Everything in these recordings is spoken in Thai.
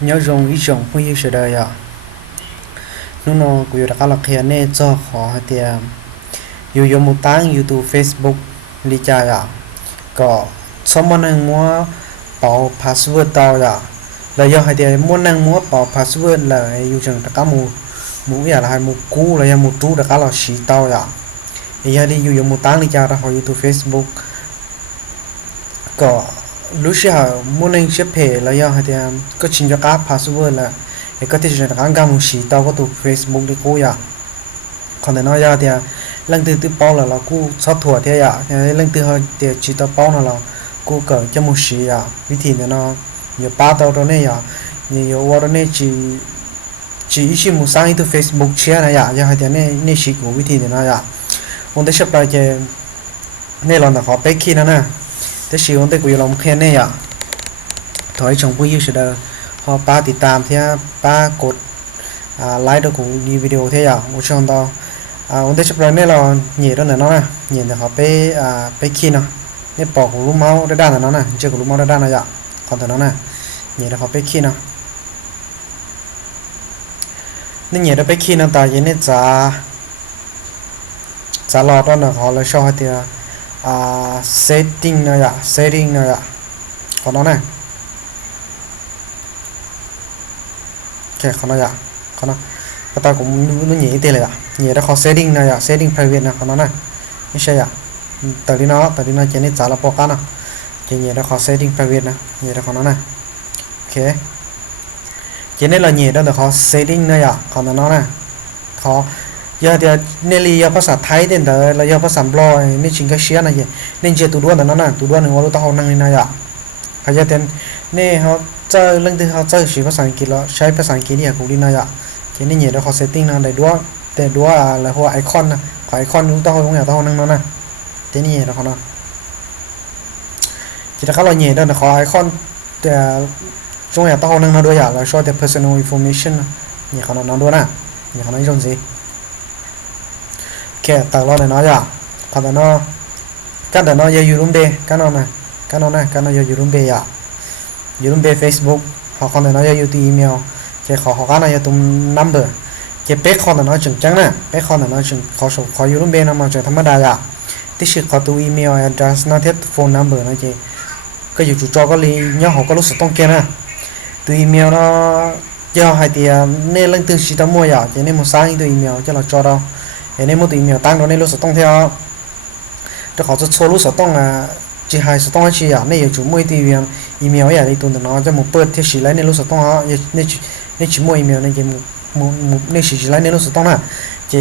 nhớ rong ý rong huy sẽ đời à nó cũng được các lạc hiện nay cho họ thì dù một tháng YouTube Facebook đi chơi à có số món ăn mua bảo password tao à là do hai thì muốn ăn mua bảo password là dù rằng các mù mù là hai mù cũ là một chú được các là xí tao à giờ đi dù một tháng đi chơi ra họ YouTube Facebook có lúc sau muốn anh xếp hệ là do thì có trình cho các password là để có thể sử dụng các một xí tao có tụ Facebook đi cô ya còn để nói ra thì lần từ bao là cô sót thua thế ya lần từ hơi thì chỉ tao bao là cô cởi cho một xí ya vì thì nó nhiều ba tao đó này ya nhiều ở đó này chỉ một sáng từ Facebook share này ya giờ thì này xí của vì thì nó ya còn để sắp lại cái này là họ bé khi nè thế sử dụng tới của lòng khen này ạ thôi trong vui sẽ là họ baติดตามที่ป้ากดไลค์ดูดีวิดีโอที่อยากอุชอนต่อวันที่จะปล่อยเนี่ยเราเหยียดแล้วเนาะเหยียดเขาไปขี้เนาะเนี่ยปอกของลูกเมาส์ได้ด้านนั้นนะเจอของลูกเมาส์ได้ด้านนะอยากก่อนแต่นั้นนะเหยียดเขาไปขี้เนาะนี่เหยียดไปขี้เนาะแต่ยันเนี่ยจะรอตอนนั้นเขาเลยชอบให้เดียsetting นะอยาก setting นะอยากก่อนนั้นนะแค่เขาเนี่ยเขาเนาะก็ตาผมนู้นหนีเตะเลยอ่ะหนีได้เขา setting นะอ่ะ setting private นะเขาเนาะนะไม่ใช่อ่ะแต่ที่น้อเจนี่จ่าละปอกันนะเจนี่ได้เขา setting private นะหนีได้เขาเนาะนะโอเคเจนี่เราหนีได้แต่เขา setting นะอ่ะเขาเนาะนะเขาเยอะเดียวเนี่ยเรียนภาษาไทยเด่นแต่เราเรียนภาษาบลอยนี่จริงก็เชียร์นะเจนี่เจตัวด้วนแต่นั้นนะตัวด้วนหนึ่งว่าเราต้องเอานั่งนี่นะอ่ะเขาจะเด่นนี่เขาเจอเรื่องที่เขาเจอสื่อภาษาอังกฤษแล้วใช้ภาษาอังกฤษเนี่ยกูดีนะอ่ะทีนี้เนี่ยเราขอ setting นะได้ด้วยแต่ด้วยอะไรหัวไอคอนนะขอไอคอนรู้ต้องตรงไหนต้องนั่งนั่นนะทีนี้เราขอนะทีนี้เขาเราเนี่ยได้ขอไอคอนแต่ตรงไหนต้องนั่งนั่นด้วยอ่ะเราชอบแต่ personal information เนี่ยเขานั่งด้วยนะเนี่ยเขานั่งตรงสิแค่ตัดเราเลยน้อยอ่ะเขาแต่น้อกันแต่น้อยอยู่รุ่มเดกันน้อนะกันน้อนะกันน้อยอยู่รุ่มเดอ่ะอยู่รุ่มเด Facebook เขาคนแต่น้อยอยู่ที่อีเมลจะขอกันนะตรง number จะเป๊กคนแต่น้อยจังจังนะเป๊กคนแต่น้อยจังขออยู่รุ่มเบนมาจากธรรมดาอ่ะที่ชื่อขอตัวอีเมล address นะที่ phone number นะเจก็อยู่จุดจอก็เลยเนี่ยเขาก็รู้สึกต้องเกณฑ์นะตัวอีเมลเนาะจะให้เดียเนี่ยเรื่องตื่นสิตามวยอ่ะจะเนี่ยมันสร้างตัวอีเมลจะเราจอเราเห็นเนี่ยมันตัวอีเมลตั้งเราเนี่ยรู้สึกต้องเท่าจะขอจะโชว์รู้สึกต้องchỉ hay sự tông chỉ à này chủ mua thì email ya đi tuần nó cho một bớt thì chỉ lấy nên lúc sự tông á nên chỉ mua email nên chỉ một nên chỉ lấy nên lúc sự tông nè chỉ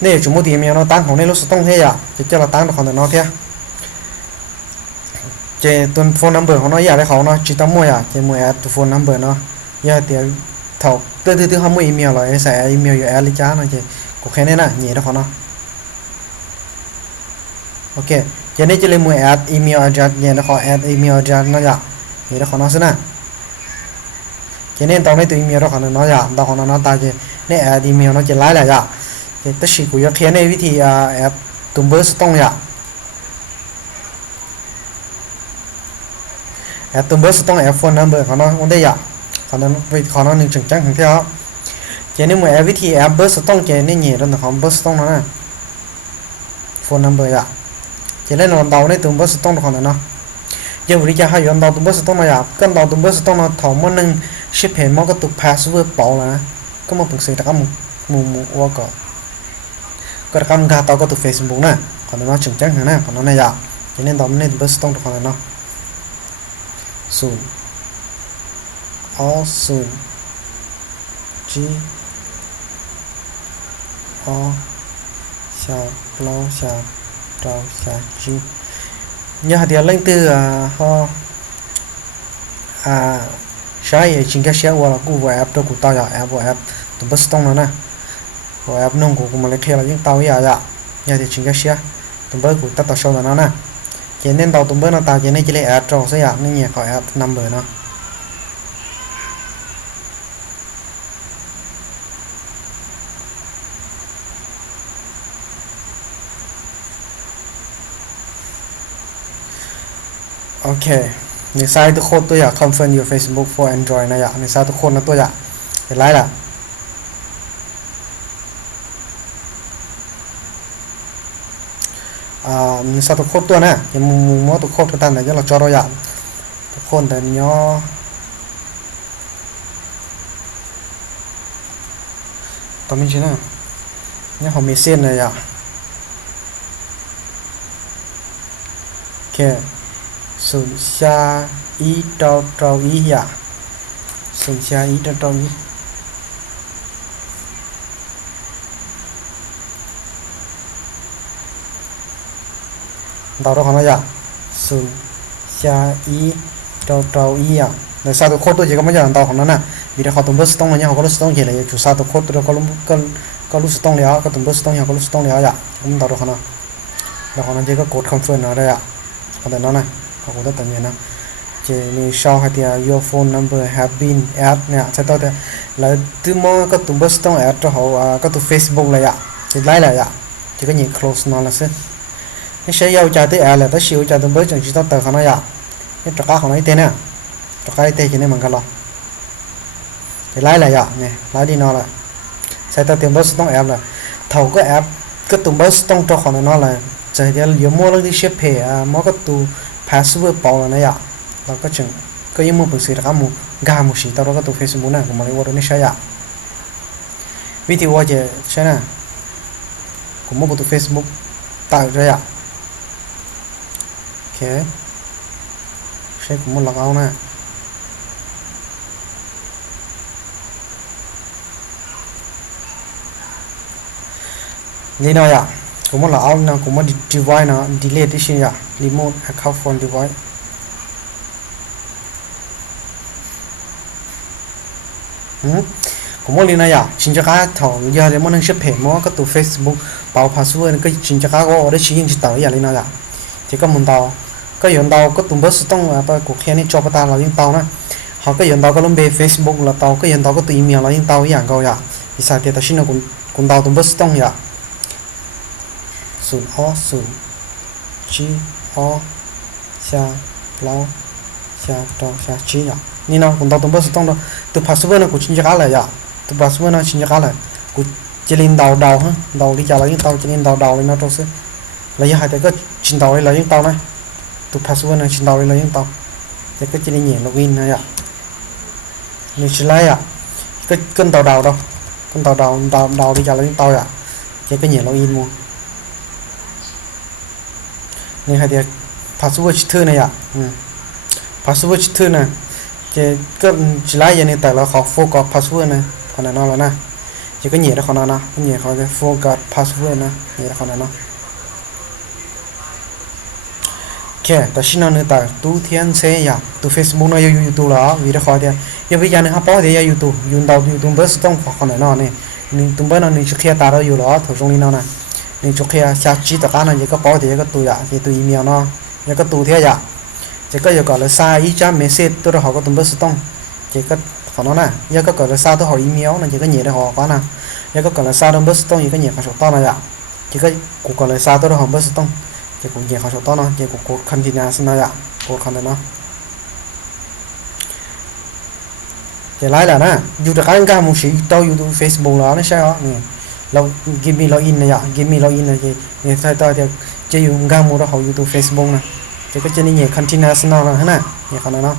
nên chủ mua thì email nó tăngของnên lúc sự tông thế à chỉ cho là tăng đượcของnó thế chỉ tuần phone numberของnó ya đấy nó chỉ tông mua à chỉ mua add phone number nó ya thì thầu từ họ mua email rồi sẽ email ya add giá nó chỉ có cái này nè nhẹ đóของnó ok cho nên chỉ lấy mua add email address nhé nó khó add email address nó dạ thì nó khó nó xí nè cho nên tao này từ email đó khó nó dạ tao khó nó ta chứ nên add email nó chỉ lái là dạ thì tất nhiên của cái này vì thì add tụm bớt tông dạ add tụm bớt tông add phone number khó nó vấn đề dạ khó nó vì khó nó nên chẳng hàng theo cho nên mua add vì thì add bớt tông cho nên nhẹ đó là khó bớt tông nó nè phone number dạ chỉ nên là đầu này tụm bớt tông được còn nó giờ vừa đi ra hai yon đầu tụm bớt tông này à căn đầu tụm bớt tông nó thầu món nâng ship hệ món cái tụm password bỏ là có một phần sự đặc một qua có đặc gà tao có tụm Facebook nè còn nó chừng chắc hả nè còn nó này à chỉ nên đầu này tụm bớt tông được còn nó soon all soon g all shall blow shall trao xa chi nhớ thì lên từ họ sai chính cái xe qua của app đó của tao ya app tụi bớt tông nó nè của app nông của mình lấy theo là những tao ya nhớ thì chính cái xe tụi bớt của tao sau là nó nè cho nên tao tụi bớt nó tao cho nên chỉ lấy app trao sẽ ya nên nhẹ khỏi app number nó ok ในไซต์ตัวโค้ดตัวอย่าง confirm your Facebook for Android นะอย่าในไซต์ตัวโค้ดนะตัวอย่างเห็นไรล่ะในไซต์ตัวโค้ดตัวน่ะยังมัวตัวโค้ดตัวตันแต่ยังเราจอเราอย่างตัวโค้ดแต่เนาะตอนนี้ใช่ไหมเนี่ยเขามีเส้นเลยอ่ะแค่ส่วนชาอีเตาอีอ่ะส่วนชาอีเตาอีเราของเราอ่ะส่วนชาอีเตาอีอ่ะในซาตุโคตตัวเจ้าก็ไม่ใช่เราของนั้นน่ะมีแต่เขาตุ้มเบอร์สต้องเนี่ยเขาก็รู้สต้องเกี่ยวกับจุดซาตุโคตตัวก็รู้สต้องแล้วก็ตุ้มเบอร์สต้องเขาก็รู้สต้องแล้วอ่ะผมเราของนั้นเราของนั้นเจ้าก็กดคอนเฟิร์มอะไรอ่ะเขาแต่นั้นนะเขาก็ต้องเนี่ยนะเจมีชาวให้ที่ your phone number have been add เนี่ยใช่ตัวแต่แล้วตัวมั่งก็ตุ้มเบอร์สต้อง add ตัวเขาก็ตัว Facebook เลยอ่ะจะไล่เลยอ่ะเจ้าก็ยิง close นั่นแหละสิไม่ใช่ยาวใจตัว add เลยแต่ชิวใจตุ้มเบอร์จังชิตัวเตอร์เขาเนี่ยนี่ตะก้าของไอ้เต้เนี่ยตะก้าไอ้เต้จะเนี่ยมันกันหรอจะไล่เลยอ่ะเนี่ยไล่ดีนอนเลยใช้ตัวตุ้มเบอร์สต้อง add เลยเท่าก็ add ก็ตุ้มเบอร์สต้องตัวของนั่นเลยจะเดี๋ยวเดี๋ยวมั่วเรื่องที่เชื่อเพย์มั่วก็ตัว password เปล่าเลยนะอย่าเราก็จึงก็ยังมั่วเป็นสิ่งที่เขามั่วกามั่วสิแต่เราก็ตัว Facebook นะผมไม่ได้ว่าเราไม่ใช่อ่ะวิธีว่าจะใช่นะผมมั่วกับตัว Facebook ตายเลยอ่ะโอเคใช่ผมมั่วหลักเอานะนี่น้อยอ่ะผมมั่วหลักเอานะผมมั่ว device นะ delete ที่ใช่อ่ะ remote account from deviceผมว่าเลยนะอย่าชินจักรถออย่าเดี๋ยวมันนั่งเชื่อเพจมั้งก็ตัว Facebook เป่า password ก็ชินจักรก็ได้ชี้ยิงจิตต่ออย่าเลยนะอย่าที่ก็มันเตาก็ย้อนเตาก็ตุ้มเบอร์สต้องไปกูแค่นี้จอปตาเรายิงเตานะเขาก็ย้อนเตาก็ลงไป Facebook เราเตาก็ย้อนเตาก็ตัวอีเมลเรายิงเตาอย่างเก่าอย่าอีสานเดียแต่ชินนะคุณเตาตุ้มเบอร์สต้องอย่า0 G O 下老下到下去呀นี่เนาะคุณเตาตุ้มเบอร์สต้องเนาะตัว password นะกูชินจักรเลยอย่าตัว password นะชินจักรเลยกูจะเล่นเดาฮะเดาที่จะเรายิงเตาจะเล่นเดาเลยนะตัวซื้อระยะหายแต่ก็ชินเดาเลยเรายิงเตานะตัว password นะชินเดาเลยเรายิงเตาแต่ก็จะได้เหนียล็อกอินนะอย่านี่ชิไลอ่ะก็เกินเดาđâu con ดาที่จะเรายิงเตาอ่ะจะก็เหนียล็อกอินมั้งนี่หายแต่ password ชื่อเธอเนี่ยอ่ะpassword ชื่อเธอนะจะก็ชิไลอย่างนี้แต่เราขอ forgot password นะขนาดนั้นแล้วนะจะก็เหนียได้ขนาดนะเหนียเขาจะ forgot password นะเหนียได้ขนาดนั้นแค่แต่ชินนั่นแต่ตู้เทียนเสียตู้ Facebook น่ะอยู่ตู้ละวิดีโอเดียวยังไม่ยันนะครับเพราะเดี๋ยวอยู่ตู้ยืนดาวอยู่ตู้เบอร์สต้องขนาดนั้นนี่นี่ตู้เบอร์นั่นนี่ชุกเขียตาเราอยู่ละถูกตรงนี้นั่นนะนี่ชุกเขียชาร์จตะการนั่นยังก็เพราะเดี๋ยวก็ตู้ที่ตู้อีเมลเนาะยังก็ตู้เทียจะก็อยู่ก่อนเลยซาอีจ้าเมสเซจตัวเราก็ตู้เบอร์สต้องจะก็ขนาดนั้นยังก็ก่อนเลยซาตัวเราอีเมลนั่นจะก็เหนียได้หอกว่านะยังก็ก่อนเลยซาตัวเบอร์สต้องยังก็เหนียเขาชอบต้อนนะจะก็กูก่อนเลยซาตัวเราเบอร์สต้องจะกูเหยียบเขาชอบต้อนนะจะกูกดคันทีน่าสนะอย่ากดคันเลยนะจะไล่แหละนะอยู่แต่การการมุสิเต้าอยู่ตัว Facebook แล้วนี่ใช่เหรอนี่เรา give me login นะอย่า give me login นะจะใส่ตัวจะอยู่การมุเราเขาอยู่ตัว Facebook นะจะก็จะนี่เหยียบคันทีน่าสนะนะฮะนะเหยียบคันนั้นเนาะ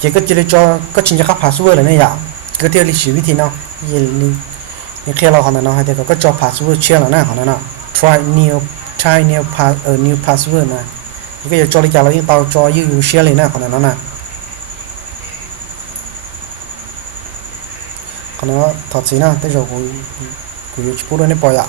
จะก็จะได้จอก็ชินจะเข้า password เลยเนี่ยอย่าก็เที่ยวลิขิตวิธีเนาะนี่แค่เราคันนั้นเนาะให้เด็กก็จอ password เชื่อแล้วนะคันนั้นเนาะ try new password นะก็จะจอลิขิตเรายิ่งเตาจออยู่เชื่อเลยนะคันนั้นนะคันนั้นถอดสีนะแต่จอกูอยู่พูดด้วยนี่ปล่อยอ่ะ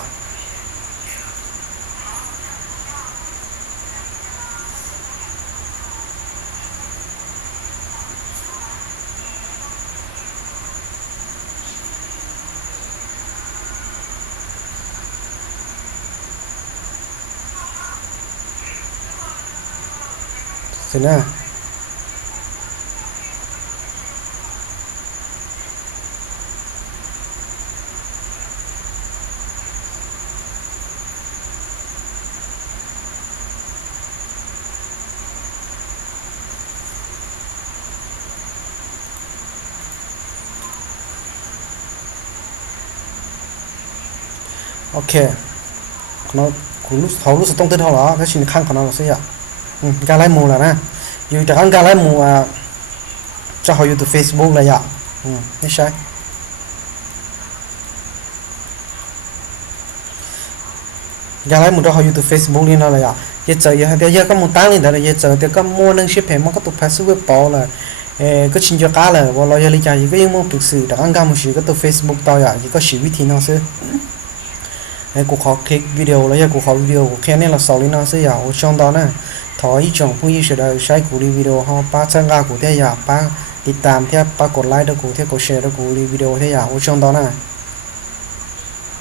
สินะ ok nó cũng lúc tông tới thôi đó cái chuyện khăn của nó là sao vậy gà lấy mù là nè dù chẳng ăn gà lấy mù cho họ YouTube Facebook là vậy thế sao gà lấy mù cho họ YouTube Facebook lên nó là vậy giờ có một tăng lên đó là giờ có mua nâng ship mà có tụ passive bỏ là có chuyện cho cá là và lo cho lý giải cái mua thực sự đã ăn gà một sự có tụ Facebook tao vậy chỉ có sự vị thì nó sẽ cuộc họp click video là cuộc họp video của khen nên là sau nó sẽ giàu trong đó nè thói chọn phương ý sẽ đời sai của video họ ba chân ga của thế giả baติดตาม theo ba กดไลค์ của theo กด share của video thế giả trong đó nè